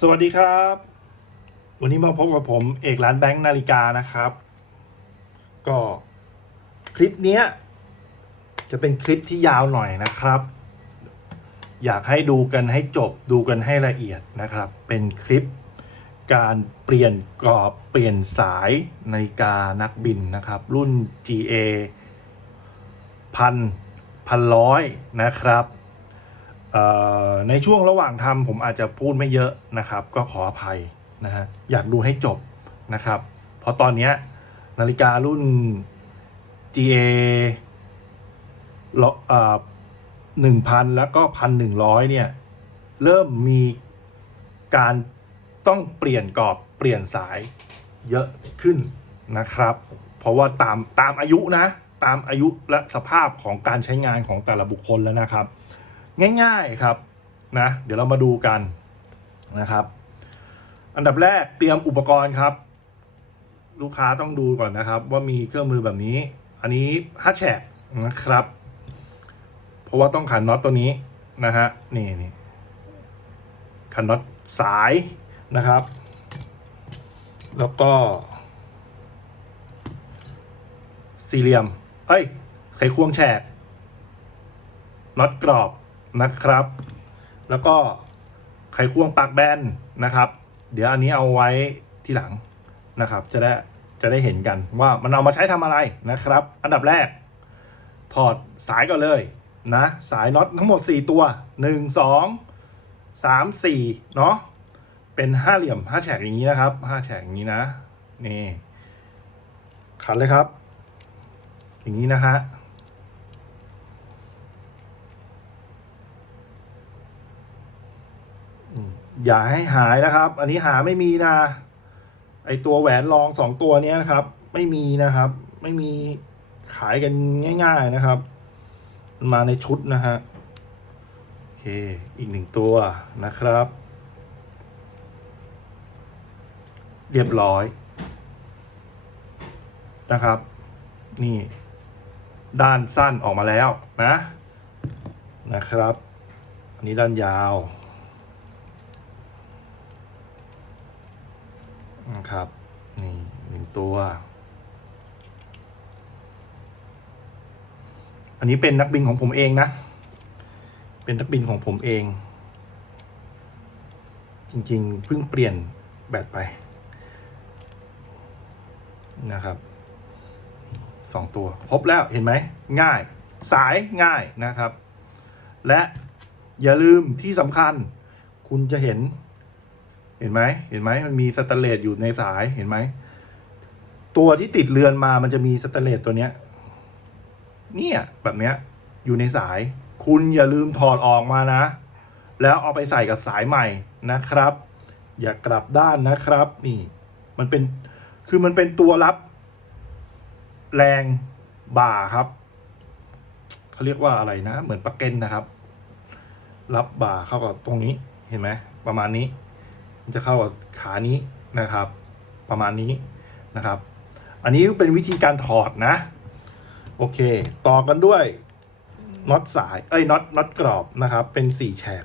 สวัสดีครับ วันนี้มาพบกับผมเอกร้านแบงค์นาฬิกานะครับ ก็คลิปเนี้ยจะเป็นคลิปที่ยาวหน่อยนะครับ อยากให้ดูกันให้จบดูกันให้ละเอียดนะครับ เป็นคลิปการเปลี่ยนกรอบเปลี่ยนสายนาฬิกานักบินนะครับ รุ่น GA พันพันร้อยนะครับ ในช่วงระหว่างทำผมอาจจะพูดไม่เยอะนะครับ ก็ขออภัยนะฮะอยากดูให้จบนะครับ เพราะตอนนี้นาฬิการุ่น GA หนึ่งพันแล้วก็พันหนึ่งร้อยเนี่ย เริ่มมีการต้องเปลี่ยนกรอบเปลี่ยนสายเยอะขึ้นนะครับ เพราะว่าตามตามอายุนะ ตามอายุและสภาพของการใช้งานของแต่ละบุคคลแล้วนะครับ ง่ายๆครับนะเดี๋ยวเรามาดูกันนะครับ อันดับแรกเตรียมอุปกรณ์ครับ ลูกค้าต้องดูก่อนนะครับ ว่ามีเครื่องมือแบบนี้ อันนี้ฮัตแฉกนะครับ เพราะว่าต้องขันน็อตตัวนี้นะฮะนี่นี่ขันน็อตสายนะครับ แล้วก็ สี่เหลี่ยม เอ้ย ไขควงแฉกน็อตกรอบ นะครับ แล้วก็ไขควงปากแบนนะครับ เดี๋ยวอันนี้เอาไว้ที่หลังนะครับ จะได้จะได้เห็นกันว่ามันเอามาใช้ทำอะไรนะครับ อันดับแรก ถอดสายก่อนเลยนะ สายน็อตทั้งหมด 4 ตัว 1 2 3 4เนาะเป็นห้าเหลี่ยมห้าแฉกอย่างนี้นะครับห้าแฉกอย่างนี้นะนี่ขันเลยครับ อย่างนี้นะฮะ อย่าให้หายนะครับ อันนี้หาไม่มีนะ ไอตัวแหวนรองสองตัวเนี้ยนะครับ ไม่มีนะครับ ไม่มีขายกันง่าย ๆนะครับมันมาในชุดนะฮะโอเคอีกหนึ่งตัวนะครับ เรียบร้อย นะครับ นี่ ด้านสั้นออกมาแล้วนะนะครับ อันนี้ด้านยาว นะครับ นี่หนึ่งตัว อันนี้เป็นนักบินของผมเองนะ เป็นนักบินของผมเอง จริงๆ เพิ่งเปลี่ยนแบตไปนะครับสองตัว ครบแล้วเห็นไหม ง่าย สายง่ายนะครับ และอย่าลืมที่สำคัญ คุณจะเห็น เห็นไหมเห็นไหมมันมีสแตนเลสอยู่ในสายเห็นไหมตัวที่ติดเรือนมามันจะมีสแตนเลสตัวเนี้ย เนี่ยแบบเนี้ย อยู่ในสาย คุณอย่าลืมถอดออกมานะ แล้วเอาไปใส่กับสายใหม่นะครับ อย่ากลับด้านนะครับ นี่ มันเป็นคือมันเป็นตัวรับ แรงบ่าครับเขาเรียกว่าอะไรนะ เหมือนปลักเก็นนะครับ รับบ่าเข้ากับตรงนี้เห็นไหมประมาณนี้ จะเข้ากับขานี้นะครับ ประมาณนี้นะครับ อันนี้เป็นวิธีการถอดนะ โอเค ต่อกันด้วยน็อตสายเอ้ยน็อตน็อตกรอบนะครับ เป็นสี่แฉก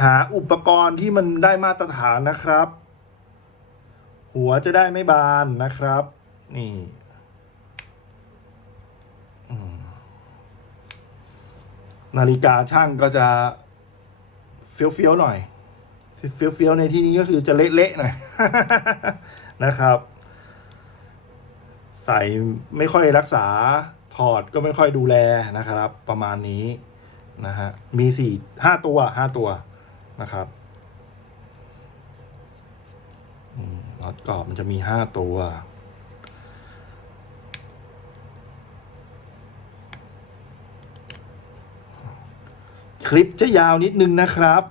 หาอุปกรณ์ที่มันได้มาตรฐานนะครับ หัวจะได้ไม่บานนะครับ นี่นาฬิกาช่างก็จะ เฟี้ยวๆหน่อยเฟี้ยวๆในที่นี้ก็คือจะเละๆหน่อยนะครับ ใส่ไม่ค่อยรักษาถอดก็ไม่ค่อยดูแลนะครับ ประมาณนี้นะฮะมีสี่ห้าตัวห้าตัวนะครับน็อตกรอบมันจะมีห้าตัว คลิปจะยาวนิดนึงนะครับ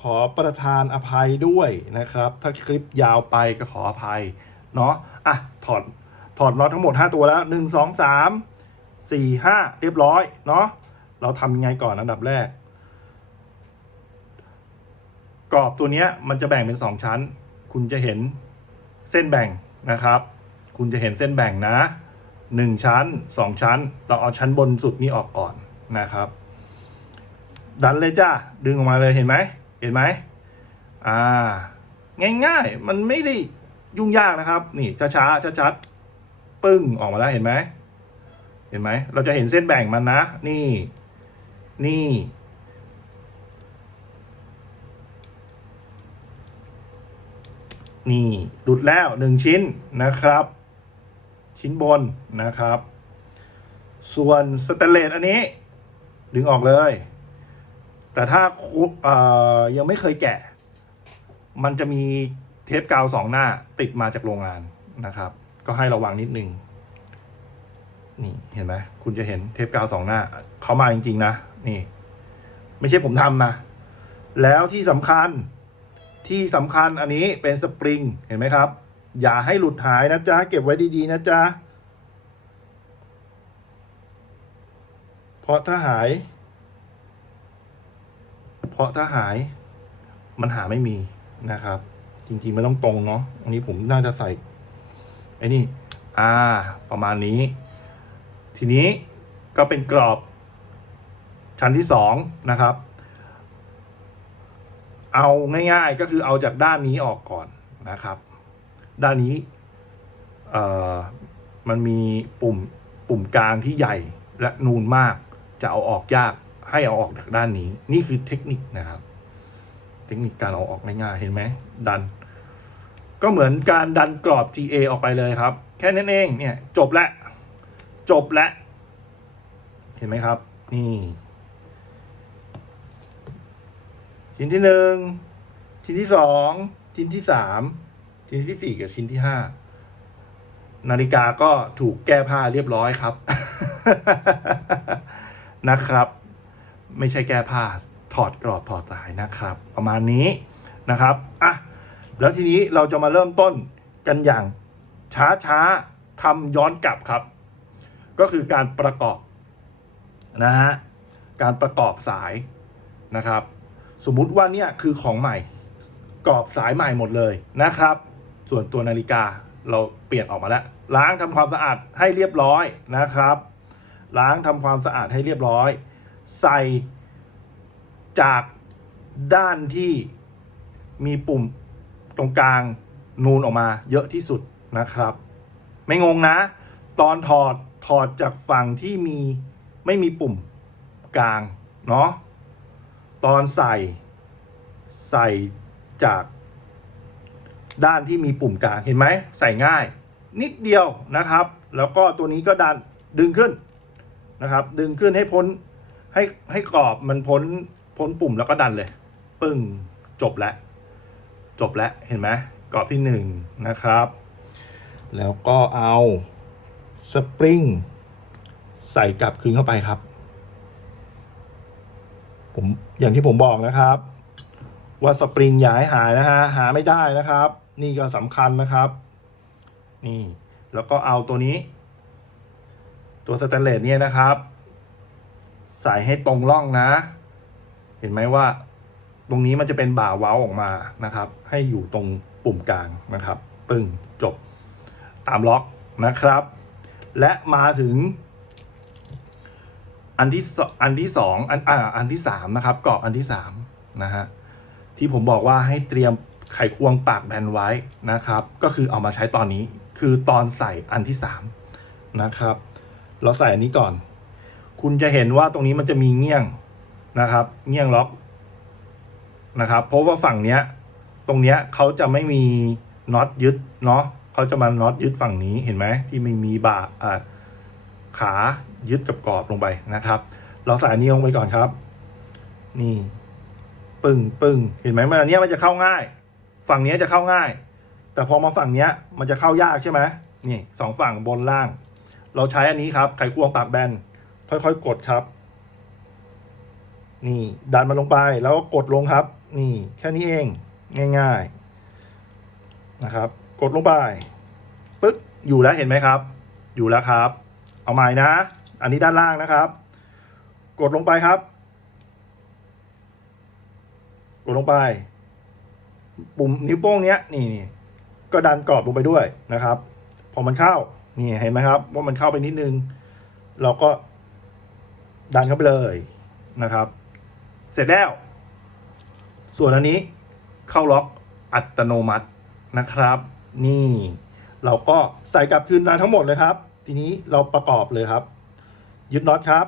ขอประทานอภัยด้วยนะครับ ถ้าคลิปยาวไปก็ขออภัยเนาะอะถอดถอดน็อตทั้งหมด 5 ตัวแล้ว 1 2 3 4 5 เรียบร้อยเนาะเราทำยังไงก่อนอันดับแรก กรอบตัวเนี้ยมันจะแบ่งเป็น 2 ชั้น คุณจะเห็นเส้นแบ่งนะครับ คุณจะเห็นเส้นแบ่งนะ 1 ชั้น 2 ชั้น เราเอาชั้นบนสุดนี้ออกก่อนนะครับ ดันเลยจ้าดึงออกมาเลยเห็นไหมเห็นไหมอ่า ง่ายๆ มันไม่ได้ยุ่งยากนะครับ นี่ช้าๆชัดๆปึ้งออกมาแล้วเห็นไหมเห็นไหมเราจะเห็นเส้นแบ่งมันนะ นี่ นี่ นี่หลุดแล้วหนึ่งชิ้นนะครับ ชิ้นบนนะครับ ส่วนสเตเลสอันนี้ ดึงออกเลย แต่ถ้าเอ่อยังไม่เคยแกะ มันจะมีเทปกาวสองหน้าติดมาจากโรงงานนะครับ ก็ให้ระวังนิดนึงนี่เห็นไหมคุณจะเห็นเทปกาวสองหน้าเขามาจริงๆนะนี่ ไม่ใช่ผมทำนะแล้วที่สำคัญที่สำคัญอันนี้เป็นสปริงเห็นไหมครับ อย่าให้หลุดหายนะจ๊ะ เก็บไว้ดีๆนะจ๊ะ เพราะถ้าหาย ราะถ้าหายมันหาไม่มีนะครับ จริงๆมันต้องตรงเนาะอันนี้ผมน่าจะใส่ไอ้นี่อ่าประมาณนี้ ทีนี้ก็เป็นกรอบชั้นที่สองนะครับ เอาง่าย ๆก็คือเอาจากด้านนี้ออกก่อนนะครับ ด้านนี้เอ่อมันมีปุ่มปุ่มกลางที่ใหญ่และนูนมากจะเอาออกยาก ให้เอาออกจากด้านนี้ นี่คือเทคนิคนะครับ เทคนิคการเอาออกง่ายๆเห็นไหมดัน ก็เหมือนการดันกรอบ GA ออกไปเลยครับ แค่นั้นเองเนี่ย จบล้วจบล้วเห็นไหมครับ นี่ ชิ้นที่หนึ่งชิ้นที่สองชิ้นที่สามชิ้นที่สี่กับชิ้นที่ห้านาฬิกาก็ถูกแก้ผ้าเรียบร้อยครับ นะครับ ไม่ใช่แก้ผ้าถอดกรอบถอดสายนะครับ ประมาณนี้นะครับอะแล้วทีนี้เราจะมาเริ่มต้นกันอย่างช้าช้าๆทำย้อนกลับครับ ก็คือการประกอบนะฮะการประกอบสายนะครับ สมมุติว่าเนี่ยคือของใหม่กรอบสายใหม่หมดเลยนะครับ ส่วนตัวนาฬิกาเราเปลี่ยนออกมาแล้ว ล้างทำความสะอาดให้เรียบร้อยนะครับ ล้างทำความสะอาดให้เรียบร้อย ใส่จากด้านที่มีปุ่มตรงกลางนูนออกมาเยอะที่สุดนะครับ ไม่งงนะ ตอนถอดถอดจากฝั่งที่มีไม่มีปุ่มกลางเนาะตอนใส่ใส่จากด้านที่มีปุ่มกลางเห็นไหมใส่ง่าย นิดเดียวนะครับ แล้วก็ตัวนี้ก็ดันดึงขึ้นนะครับ ดึงขึ้นให้พ้น ให้ให้กรอบมันพ้นพ้นปุ่มแล้วก็ดันเลย ปึ้งจบแล้ว จบแล้วเห็นไหมกรอบที่หนึ่งนะครับ แล้วก็เอาสปริงใส่กลับคืนเข้าไปครับ ผมอย่างที่ผมบอกนะครับ ว่าสปริงอย่าให้หายนะฮะหาไม่ได้นะครับ นี่ก็สำคัญนะครับ นี่ แล้วก็เอาตัวนี้ ตัวสแตนเลสเนี่ยนะครับ ใส่ให้ตรงร่องนะ เห็นไหมว่า ตรงนี้มันจะเป็นบ่าเว้าออกมานะครับ ให้อยู่ตรงปุ่มกลางนะครับ ปึ้งจบตามล็อกนะครับ และมาถึง อันที่สอันที่สองอันอ่าอันที่สามนะครับกรอบอันที่สามนะฮะที่ผมบอกว่าให้เตรียมไขควงปากแบนไว้นะครับ ก็คือเอามาใช้ตอนนี้คือตอนใส่อันที่สามนะครับ เราใส่อันนี้ก่อน คุณจะเห็นว่าตรงนี้มันจะมีเงี้ยงนะครับ เงี้ยงล็อกนะครับ เพราะว่าฝั่งเนี้ย ตรงเนี้ยเขาจะไม่มีน็อตยึดเนาะเขาจะมาน็อตยึดฝั่งนี้เห็นไหมที่ไม่มีบ่าอ่าขายึดกับกรอบลงไปนะครับ เราส่อันนี้ลงไปก่อนครับ นี่ ปึ้งปึ้งเห็นไหมมันอันเนี้ยมันจะเข้าง่าย ฝั่งเนี้ยจะเข้าง่าย แต่พอมาฝั่งเนี้ยมันจะเข้ายากใช่ไหมนี่สองฝั่งบนล่าง เราใช้อันนี้ครับไขควงปากแบน ค่อยๆ กดครับ นี่ดันมันลงไปแล้วก็กดลงครับ นี่แค่นี้เองง่าย ๆนะครับ กดลงไปปึ๊กอยู่แล้วเห็นไหมครับ อยู่แล้วครับ เอาใหม่นะ อันนี้ด้านล่างนะครับ กดลงไปครับ กดลงไป ปุ่มนิ้วโป้งเนี้ยนี่ก็ดันกรอบลงไปด้วยนะครับ พอมันเข้านี่เห็นไหมครับ ว่ามันเข้าไปนิดนึง เราก็ ดันเข้าไปเลยนะครับ เสร็จแล้ว ส่วนอันนี้เข้าล็อกอัตโนมัตินะครับ นี่เราก็ใส่กลับคืนมาทั้งหมดเลยครับ ทีนี้เราประกอบเลยครับ ยึดน็อตครับ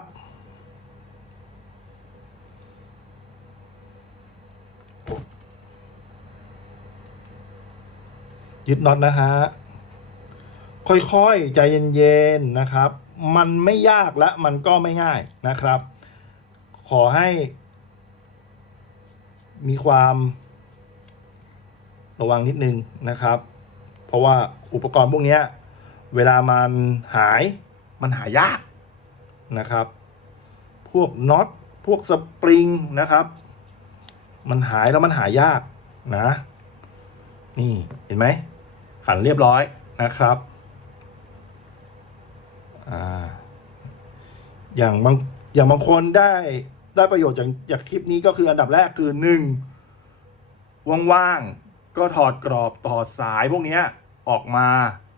ยึดน็อตนะฮะค่อยๆ ใจเย็นๆนะครับ มันไม่ยากและมันก็ไม่ง่ายนะครับ ขอให้มีความระวังนิดนึงนะครับ เพราะว่าอุปกรณ์พวกนี้เวลามันหายมันหายากนะครับ พวกน็อตพวกสปริงนะครับ มันหายแล้วมันหายากนะ นี่เห็นไหมขันเรียบร้อยนะครับ อ่า อย่างบางอย่างบางคนได้ได้ประโยชน์จากจากคลิปนี้ก็คืออันดับแรกคือหนึ่งว่างๆก็ถอดกรอบต่อสายพวกนี้ออกมา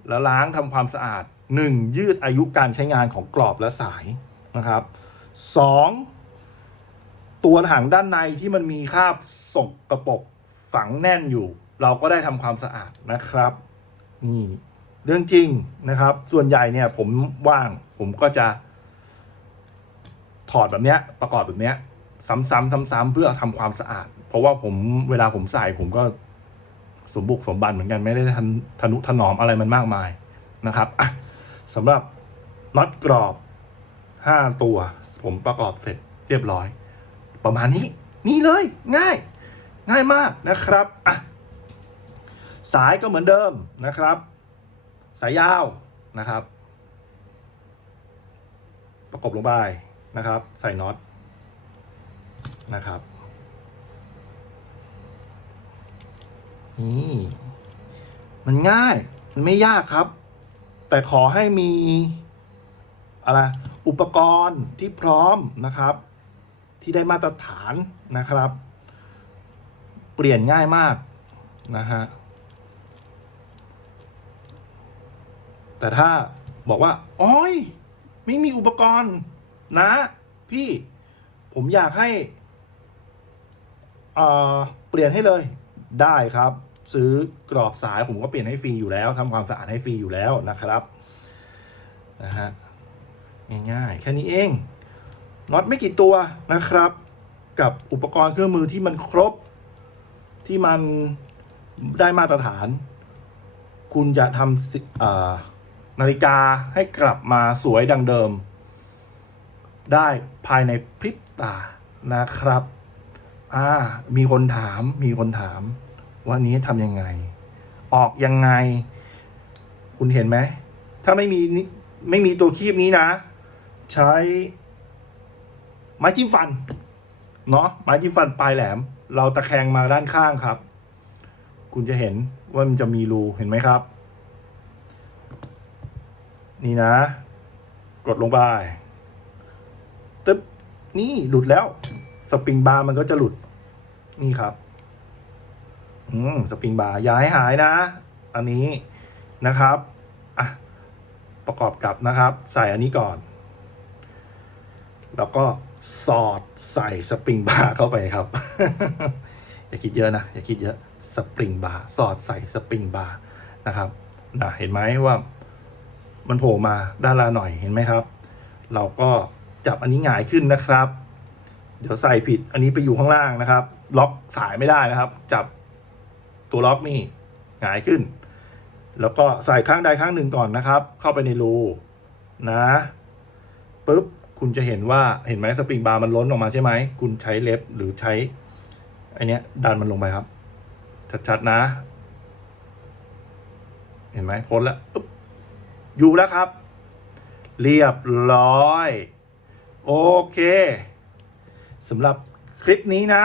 แล้วล้างทำความสะอาดหนึ่งยืดอายุการใช้งานของกรอบและสายนะครับสองตัวถังด้านในที่มันมีคราบสกรปรกฝังแน่นอยู่ เราก็ได้ทำความสะอาดนะครับ นี่ เรื่องจริงนะครับ ส่วนใหญ่เนี่ยผมว่างผมก็จะ ถอดแบบเนี้ย ประกอบแบบเนี้ย ซ้ำๆซ้ำๆเพื่อทำความสะอาด เพราะว่าผมเวลาผมใส่ผมก็สมบุกสมบันเหมือนกันไม่ได้ทันทนุถนอมอะไรมันมากมายนะครับสำหรับน็อตกรอบ 5 ตัว ผมประกอบเสร็จเรียบร้อย ประมาณนี้ นี่เลย ง่าย ง่ายมากนะครับอะสายก็เหมือนเดิมนะครับ สายยาวนะครับ ประกบลงไปนะครับ ใส่น็อตนะครับนี่มันง่าย มันไม่ยากครับ แต่ขอให้มีอะไรอุปกรณ์ที่พร้อมนะครับ ที่ได้มาตรฐานนะครับ เปลี่ยนง่ายมากนะฮะ แต่ถ้าบอกว่าโอ้ย ไม่มีอุปกรณ์ นะ พี่ผมอยากให้เอ่อเปลี่ยนให้เลยได้ครับ ซื้อกรอบสายผมก็เปลี่ยนให้ฟรีอยู่แล้วทำความสะอาดให้ฟรีอยู่แล้วนะครับนะฮะง่ายๆ แค่นี้เองน็อตไม่กี่ตัวนะครับ กับอุปกรณ์เครื่องมือที่มันครบที่มันได้มาตรฐาน คุณจะทำอ่อ นาฬิกาให้กลับมาสวยดังเดิม ได้ภายในพริบตานะครับอ่ามีคนถามมีคนถามว่านี้ทำยังไง ออกยังไง คุณเห็นไหม ถ้าไม่มีนิไม่มีตัวคีบนี้นะ ใช้ไม้จิ้มฟัน เนาะไม้จิ้มฟันปลายแหลม เราตะแคงมาด้านข้างครับ คุณจะเห็นว่ามันจะมีรูเห็นไหมครับ นี่นะ กดลงไปตึ๊บนี่หลุดแล้ว สปริงบาร์มันก็จะหลุด นี่ครับ อืมสปริงบาร์อย่าให้หายนะ อันนี้นะครับอะประกอบกับนะครับ ใส่อันนี้ก่อน แล้วก็สอดใส่สปริงบาร์เข้าไปครับ อย่าคิดเยอะนะ อย่าคิดเยอะสปริงบาร์สอดใส่สปริงบาร์นะครับนะเห็นไหมว่า มันโผล่มาด้านละหน่อยเห็นไหมครับ เราก็จับอันนี้หงายขึ้นนะครับ เดี๋ยวใส่ผิดอันนี้ไปอยู่ข้างล่างนะครับ ล็อกสายไม่ได้นะครับ จับตัวล็อกนี่หงายขึ้น แล้วก็ใส่ข้างใดข้างหนึ่งก่อนนะครับ เข้าไปในรูนะปุ๊บคุณจะเห็นว่าเห็นไหมสปริงบาร์มันล้นออกมาใช่ไหมคุณใช้เล็บหรือใช้อเนี้ยดันมันลงไปครับ ชัดๆนะ เห็นไหมพ้นแล้วอึ๊บ อยู่แล้วครับ เรียบร้อย โอเคสำหรับคลิปนี้นะ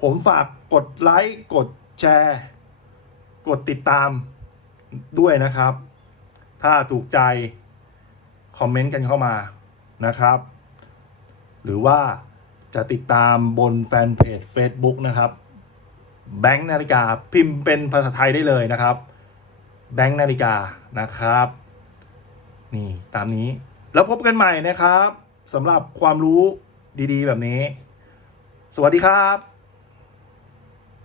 ผมฝากกดไลค์ กดแชร์ กดติดตามด้วยนะครับ ถ้าถูกใจ คอมเมนต์กันเข้ามานะครับ หรือว่าจะติดตามบนแฟนเพจ Facebook นะครับ แบงค์นาฬิกาพิมพ์เป็นภาษาไทยได้เลยนะครับ แบงค์นาฬิกานะครับ นี่ตามนี้ แล้วพบกันใหม่นะครับสำหรับความรู้ดีๆ แบบนี้ สวัสดีครับ